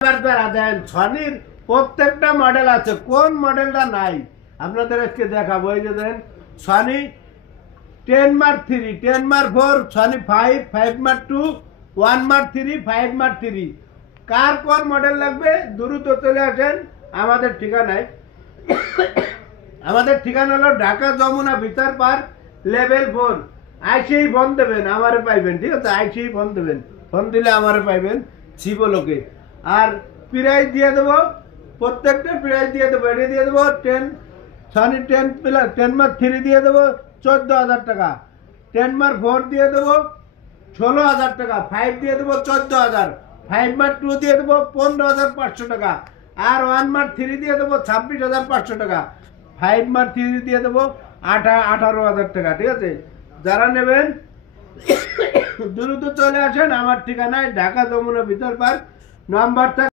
দেন সনির প্রত্যেকটা মডেল আছে, কোন মডেলটা নাই আপনাদের আজকে দেখাবো। এই যে then Sony 10 Mark 3, 10 Mark 4, Sony 5, 5 Mark 2, 1 Mark 3, 5 Mark 3। কার কোন মডেল লাগবে দ্রুত চলে আসেন আমাদের ঠিকানায়। আমাদের ঠিকানা হলো ঢাকা যমুনা বিচার পার্ক লেভেল 4। আইসেই ফোন দেবেন, আমারে পাইবেন, ঠিক আছে? আইসেই ফোন দেবেন, ফোন দিলে আমারে পাইবেন শিবলোকে। আর প্রাইস দিয়ে দেবো, প্রত্যেকটা প্রাইস দিয়ে দেবো। এটা দিয়ে দেবো 10 সনি 10 প্লাস 10 মার্ক 3 দিয়ে দেবো 14,000 টাকা, 10 মার্ক 4 দিয়ে দেবো 16,000 টাকা, 5 দিয়ে দেবো 14,000, 5 মার্ক 2 দিয়ে দেবো 15,500 টাকা, আর 1 মার্ক 3 দিয়ে দেবো 26,500 টাকা, 5 মার্ক 3 দিয়ে দেবো 18,000 টাকা, ঠিক আছে? যারা নেবেন দ্রুত চলে আসেন আমার ঠিকানায় ঢাকা যমুনা বিচার পার্ক। নাম্বার